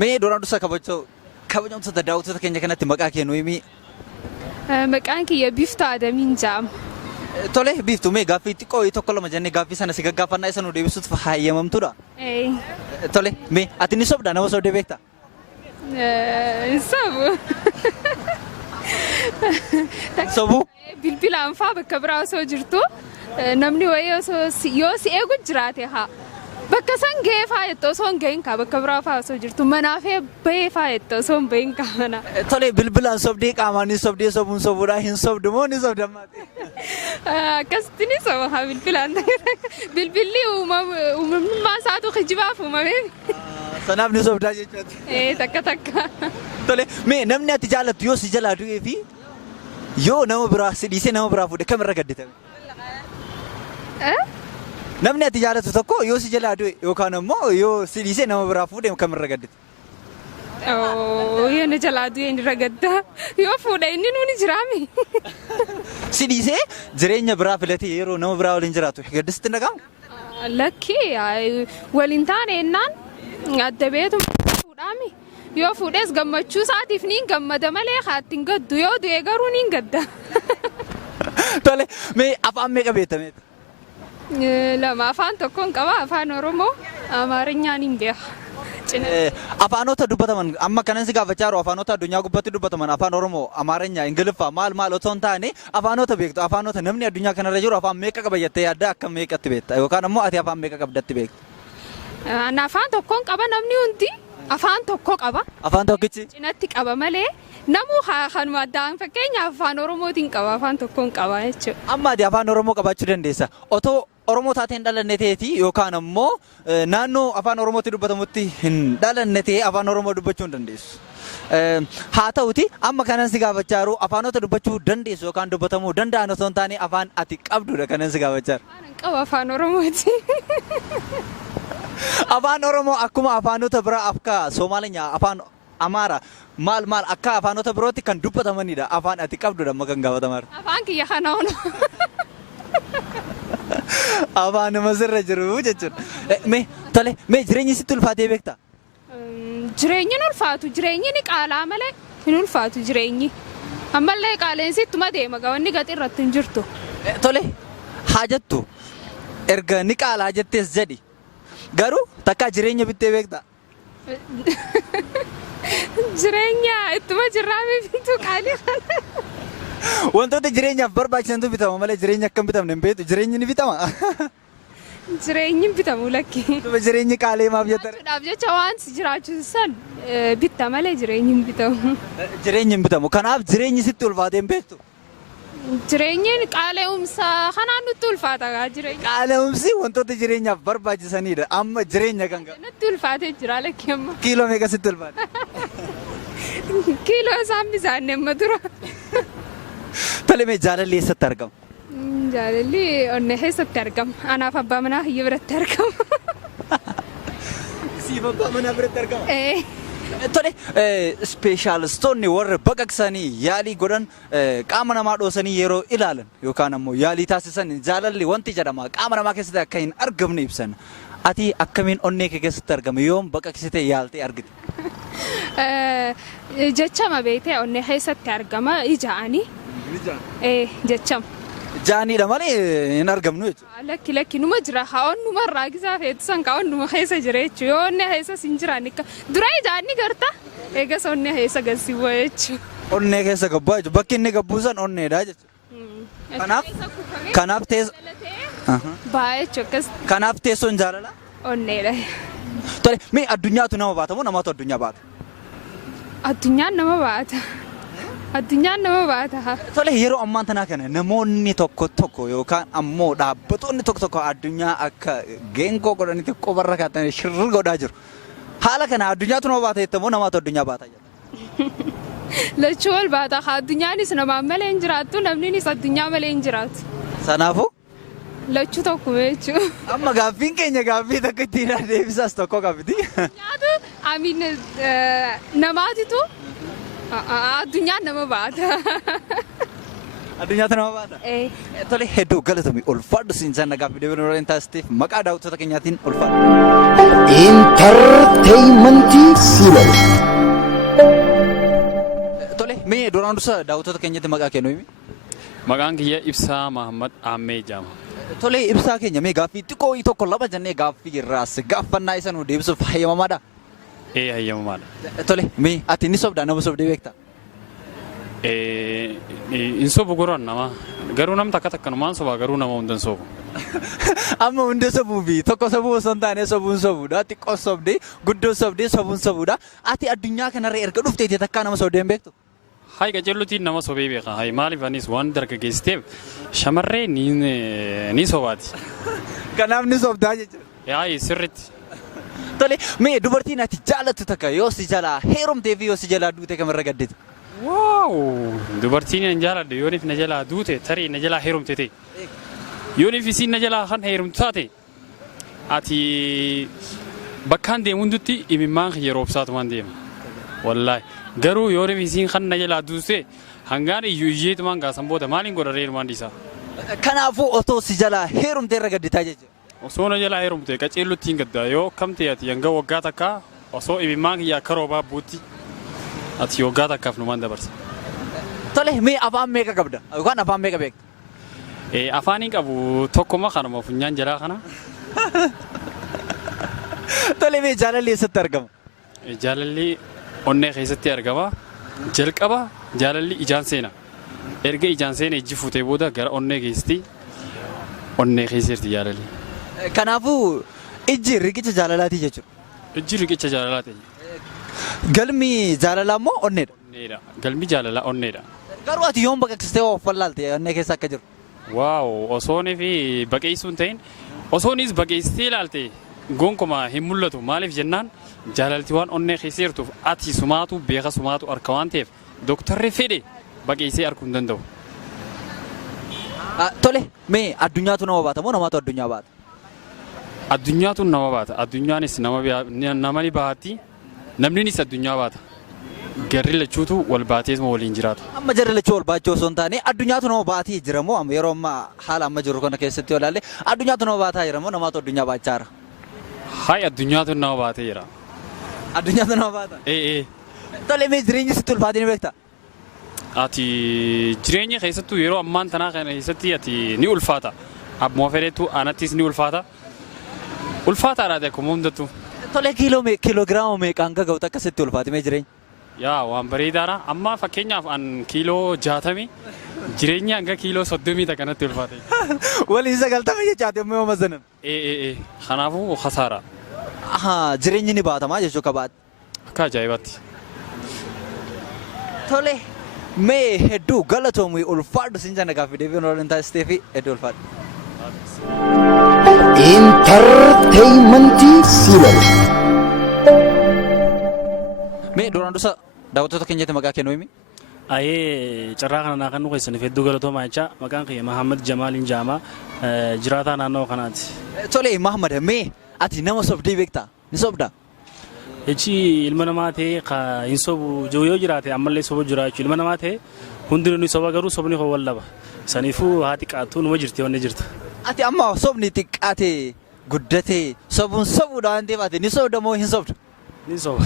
Mee duraan dursa kabajamtoota daawwattoota keenya kanatti maqaa kennu himi. Maqaan kiyya Biiftuu Adamiin jedhama. Tole Biiftuu mee gaaffii xiqqoo tokko lama jennee gaaffii sana si gaggaafannaa isa nu deebisuuf hayyamamtuudha. Tole mee ati ni sobdaa nama sobdee beektaa? Sobu. Sobu? Bilbilaan fa'aa bakka biraa osoo jirtu namni wayii yoo si eegu jiraate haa. Bakka san gahee fa'aa jettoo osoo hin gahin kaa bakka biraa fa'aa osoo jirtu manaafee bahee fa'aa jettoo osoo hin bahin kaa mana. Tole bilbilaan sobdee qaamaan ni sobdee sobuun sobuudhaa hin sobdu moo ni sobdammaati? Akkasitti ni soba haa bilbilaan bilbilli uumamummaa isaatu kijibaaf uumamee. Sanaaf ni sobdaa jechuudha. Takka takka. Tole mee namni ati jaallattu yoo si jalaa du'ee fi yoo nama biraa si dhiisee nama biraa fuudhe kamirra gadditame? Namni ati jaallattu tokko yoo si jalaa du'e yookaan immoo yoo si dhiisee nama biraa fuudhe kamirra gaddite? Yoo na jalaa du'e inni ragaddaa yoo fuudhe inni nuuni jiraami. Si dhiisee jireenya biraa filatee yeroo nama biraa waliin jiraatu gaddisitti dhagahamu? Lakki waliin taane ennaan adda beetu fuudhaami. Yoo fuudhes gammachuu isaatiif niin gammada malee haattiin gaddu yoo du'e garuu niin gadda. Tole mee afaan meeqa beektameeti? Lama afaan tokkoon qaba afaan Oromoo Amaarinyaan hin beeka. Afaanota dubbataman amma kanan si gaafachaa jiru afaanota addunyaa gubbaatti dubbataman afaan Oromoo Amaarinyaa Ingiliffaa maal otoo hin taane afaanota beektu afaanota namni addunyaa kanarra jiru afaan meeqa qaba jettee yaadda akka meeqatti beekta yookaan ammoo ati afaan meeqa qabdatti beekta? Afaan tokkoon qaba namni hundi afaan tokko qaba. Afaan tokkichi? Cinatti qaba malee namuu kanuma addaan fakkeenyaaf afaan Oromootiin qaba afaan tokkoon qaba jechuudha. Amma ati afaan Oromoo qabaachuu dandeessa. Otoo Oromoo taateen dhalanne ta'eeti yookaan ammoo naannoo afaan Oromootti dubbatamutti hin dhalanne ta'ee afaan Oromoo dubbachuu hin dandeessu. Haa ta'uti amma kanan si gaafachaa jiru afaanota dubbachuu dandeessu yookaan dubbatamuu danda'an osoo hin taane afaan ati qabdudha kanan si gaafachaa jiru. Afaan qaba afaan Oromooti. Afaan Oromoo akkuma afaanota biraa akka Somaaliyaa afaan Amaara maal akka afaanota birootti kan dubbatamanidha afaan ati qabdudha amma kan gaafatamaa jiru. Afaan kiyya kana ono. Afaan nama sirra jiru jechuudha. Tole mee jireenyi sitti ulfaatee beektaa? Jireenyi hin ulfaatu jireenyi ni qaalaa malee hin ulfaatu jireenyi. Ammallee qaaleensi ittuma deema gawanni gatii irratti hin jirtu. Tole haa jettu erga ni qaalaa jettees jedhi garuu takka jireenya bittee beektaa? Jireenya ittuma jirraamee bituu qaalii kana. Wantoota jireenyaaf barbaachisantu bitama malee jireenya akkam bitamne hin beektu jireenyi ni bitama. Jireenyi hin bitamu lakki. Jireenyi qaalee maaf jettare? Jiraachuudhaaf jecha waan si jiraachisan bitta malee jireenyi hin bitamu. Jireenyi hin bitamu kanaaf jireenyi sitti ulfaatee hin beektu? Jireenyi qaala'umsa kanaan nutti ulfaata gaa jireenya. Qaala'umsi wantoota jireenyaaf barbaachisanidha amma jireenya kan qabu. Nutti ulfaatee jira lakki amma. Kiiloo meeqa sitti ulfaate? Kiiloo isaan bisaanne amma dura. Tole mee jaalalli eessatti argama? Jaalalli onnee keessatti argama. Anaaf abbaa manaa hiyya biratti argama. Siif abbaa manaa biratti argama? Tole ispeeshaalistoonni warra baqaqsanii yaalii godhan qaama namaa dhoosanii yeroo ilaalan yookaan ammoo yaalii taasisan jaalalli wanti jedhama qaama namaa keessatti akka hin argamne ibsan. Ati akkamiin onnee kee keessatti argama yoom baqaqsitee yaaltee argite? Jechama beekee onnee keessatti argama ija'anii. Jechama. Jaaniidha malee hin argamnu jechuudha. Lakki numa jira haa onnuma irraa gisaa feetusan kaa onnuma keessa jira jechuudha yoo onnee keessa hin jiraanne dura ijaanni garta eegas onnee keessa gassiiwwa jechuudha. Onnee keessa gabbaa jechuudha bakki inni gabbuusan onneedha jechuudha. Kanaaf teessoo. Baay'ee jechuudha. Kanaaf teessoon jaalala? Onneedha. Tole mee addunyaatu nama baata moo namaatu addunyaa baata? Addunyaan nama baata. Addunyaan nama baata. Tole yeroo ammaan tanaa kana namoonni tokko yookaan ammoo dhaabbattoonni tokko addunyaa akka geengoo godhanitti qofarra kaatanii shirri godhaa jiru. Haala kana addunyaatu nama baata jettamoo namaatu addunyaa baata jetta? Lachuu wal baata addunyaanis namaan malee hin jiraattu namninis addunyaa malee hin jiraatu. Sanaafuu? Lachuu tokkuma jechuudha. Amma gaaffiin keenya gaaffii takka ittiin deebisaas tokko qabdi. Nyaatu amiin namaatitu. Addunyaan nama baata. Addunyaatu nama baata. Tole hedduu galatoomi ulfaadhu siin jaan nagaa fi deebiin warreen taasisteef maqaa daawwattoota keenyaatiin ulfaadhu. Entertainmentii Silal. Tole mee duraan dursa daawwattoota keenyatti maqaa kennu himi. Maqaan kiyya Ibsaa Mahammad Ammee jedhama. Tole ibsaa keenya mee gaaffii xiqqoo tokko lama jennee gaaffii irraas gaafannaa isa nu deebisuuf hayyamamaadha. Hayyamamaadha. Tole mee ati ni sobdaa nama sobdee beektaa? In sobu goron nama garuu nam takka numaan sobaa garuu nama hundan sobu. Amma hunda sobuu fi tokko sobuu osoo hin taane sobuun sobuudha. Xiqqoo sobdee guddoo sobdee sobuun sobuudha. Ati addunyaa kanarra erga dhufteeti takkaa nama sobdee hin beektu? Hai qajeellutiin nama sobee beeka. Hai maaliif anis waan dargaggeessiteef shamarree ni sobaati. Kanaaf ni sobdaa jechuudha. Hai sirriitti. Tole mee dubartiin ati jaalattu takka yoo si jalaa heerumtee fi yoo si jalaa duute kamirra gaddite? Waaw dubartiin an jaaladhu yoonif na jalaa duute tarii na jalaa heerumte ta'e. Yoonif isiin na jalaa kan heerumtu taate ati bakkaan deemu hundutti imimmaan kiyya roobsaatumaan deema. Wallaahi garuu yoonif isiin kan na jalaa duute hangaan iyyuu iyyeetumaan gaasan booda maaliin godha reerumaan dhiisaa. Kanaafuu otoo si jalaa heerumtee irra gadditaa jechuudha. Osoo na jalaa heerumte qaceelluttiin gaddaa yoo kamtee ati hanga waggaa takkaa osoo imimmaan kiyya akka roobaa buutti ati waggaa takkaaf numaan dabarsa. Tole mee afaan meeqa qabda yookaan afaan meeqa beekta? Afaaniin qabu tokkoma kanuma funyaan jalaa kana. Tole mee jaalalli eessatti argama? Jaalalli onnee keessatti argama. Jalqaba jaalalli ijaan seena. Erga ijaan seena ijji fuutee booda gara onnee keessatti onnee keessatti jaalalli. Kanaafuu ijji riqicha jaalalaati jechuudha. Ijji riqicha jaalalaati. Galmi jaalalaa immoo onneedha. Onneedha. Galmi jaalalaa onneedha. Garuu ati yoom baqaqsitee of wallaalte onnee keessa akka jiru? Waaw osoonii fi baqeessuun ta'in osoonis baqeessitee ilaalte gonkumaa hin mul'atu maaliif jennaan jaalalti waan onnee keessa jirtuuf ati sumaatu beeka sumaatu harka waan ta'eef dooktarri fedhe baqeessee arguu hin danda'u. Tole mee addunyaatu nama baata moo namaatu addunyaa baata? Addunyaatu nama baata. Addunyaanis nama ni baatti. Namninis addunyaa baata. Garri lachuutu wal baatees moo waliin jiraatu. Amma jarri lachuu wal baachuu osoo hin taane addunyaatu nama baatee jira moo amma yeroo ammaa haala amma jiru kana keessatti yoo ilaalle addunyaatu nama baataa jira moo namaatu addunyaa baachaa jira? Hai addunyaatu nama baatee jira. Addunyaatu nama baata? Tole mee jireenyi sitti ulfaatee ni beektaa? Ati jireenya keessattuu yeroo ammaan tanaa kana keessatti ati ni ulfaata. Abbuma fedhetu anattis ni ulfaata. Ulfaataadhaati akkuma hundattu. Tole kiiloogiraama meeqaan ga'u akkasitti ulfaatimee jireenya? Yaa waan bareedaadha. Amma fakkeenyaaf an kiiloo 60 jireenya hanga kiiloo 30 kanatti ulfaate. Waliin 90 jechaati immoo mazanan. Kanaafuu khasaara. Jireenyi ni baatamaa jechuu qabaate. Akka ajaa'ibaatti. Tole mee hedduu galatoomii ulfaadhu siin jana gaaffii deebiin waliin taasistee fi hedduu ulfaadhu. Entertainmentii Silal. Mee duraan dursa daawwattoota keenyatti maqaa kennu himi? Carraa kana naa kan nu keessaniif hedduu galatoomaa jecha maqaan kiyya Mahammad Jamaaliin jedhama jiraataa naannoo kanaati. Tole Mahammad mee ati nama sobdee beektaa? Ni sobdaa? Jechi ilma namaa ta'e hin sobu yoo jiraate ammallee soba jira jechuudha. Ilma namaa ta'e hundinuu ni soba garuu sobni koo wallaba. Saniifuu haati qaattuu numa jirti wanni jirtu. Ati amma sobni xiqqaatee guddatee sobuun sobuudha waan ta'eef ati ni sobda moo hin sobdu? Ni soba.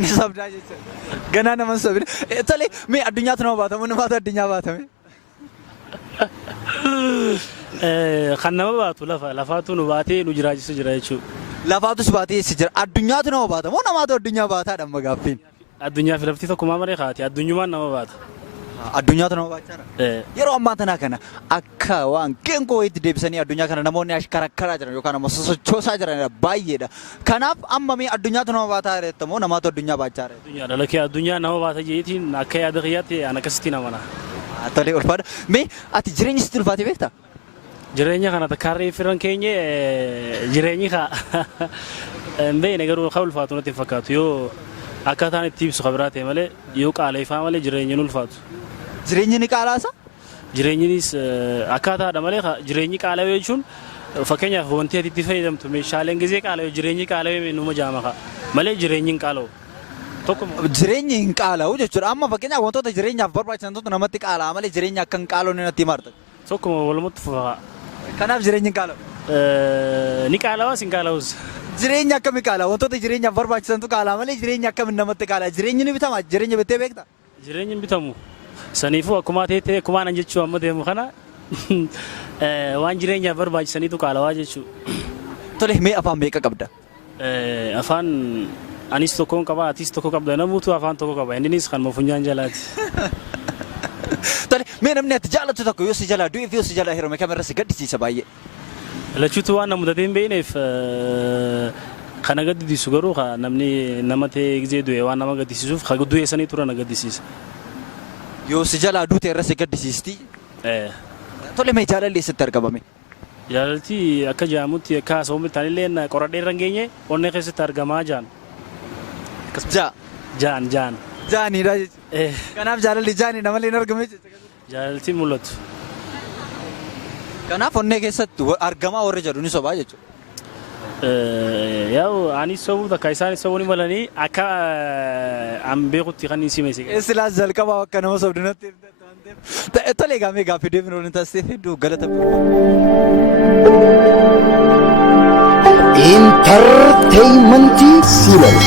Ni sobdaa jechuudha. Ganaa nama sobine. Tole mee addunyaatu nama baatamu namaatu addunyaa baatame? Kan nama baatu lafaatu nu baatee nu jiraachisu jira jechuudha. Lafaatus baatee si jira. Addunyaatu nama baata moo namaatu addunyaa baataadha amma gaaffiin? Addunyaa fi lafti tokkummaa malee kaati addunyumaan nama baata. Addunyaatu nama baachaadha. Yeroo ammaa tanaa kana akka waan qeenqoo itti deebisanii addunyaa kana namoonni ashkarakkaraa jiran yookaan ammoo sochoosaa jiranidha baay'eedha. Kanaaf amma mee addunyaatu nama baataa jiretta moo namaatu addunyaa baachaa jira? Addunyaa dhalakee addunyaa nama baata jeetiin akka yaada kiyyaatti an akkasitti namana. Tole ulfaadha. Mee ati jireenyi sitti ulfaatee beektaa? Jireenya kana takkaarree firan keenya jireenyi haa hin beekne garuu haa ulfaatu natti fakkaatu yoo akkaataan itti ibsu kabiraa ta'e malee yoo qaaleeffaa malee jireenyi ulfaatu. Jireenyi ni qaalaasa? Jireenyinis akkaataadha malee jireenyi qaala'ee jechuun fakkeenyaaf wanti ati itti fayyadamtu meeshaaleen gizee qaala'ee jireenyi qaala'ee numa jaama malee jireenyi hin qaala'u. Tokkuma. Jireenyi hin qaala'u jechuudha. Amma fakkeenyaaf wantoota jireenyaaf barbaachisantu namatti qaalaa malee jireenya akka hin qaaloon natti himarta. Tokkuma walumatti fufaa. Kanaaf jireenyi hin qaala'u. Ni qaalawas hin qaalawus. Jireenya akkami qaalaa? Wantoota jireenyaaf barbaachisantu qaalaa malee jireenya akkamiin namatti qaalaa? Jireenyi ni bitama. Jireenya bittee beektaa? Jireenyi hin bitamu. Saniifuu akkuma ta'e akkuma nan jechuu amma deemu kana waan jireenyaaf barbaachisaniitu qaalawaa jechuudha. Tole mee afaan meeqa qabda? Afaan anis tokkoon qaba atis tokko qabda namuutu afaan tokko qaba innis kan mafunyaan jalaati. Tole mee namni ati jaallattu tokko yoo si jalaa du'eef yoo si jalaa hirame kamirra si gaddisiisa baay'ee. Lachuutu waan na mudatee hin beekneef kana gaddisiisu garuu namni nama ta'ee gizee du'e waan nama gaddisiisuuf du'e sanii tura na gaddisiisa. Yoo si jalaa duute irra si gaddisiisti. Tole mee jaalalli eessatti argamame? Jaalalti akka jaamutti akka haasawuun bittanillee qoradhee irra hin geenye onnee keessatti argamaa jaan. Jaan. Jaaniidha jechuudha. Kanaaf jaalalli jaaniidha malee hin argame jechuudha. Jaalalti mul'atu. Kanaaf onnee keessatti argamaa warri jedhu ni sobaa jechuudha. Yaa'u anis sobuu takka isaanis sobuu ni malanii akka an beekutti kan hin simese. Silaas jalqabaa akka nama sobdu natti tole egaa gaaffii deebiin waliin taasisee hedduu galata. Entertainment Silal.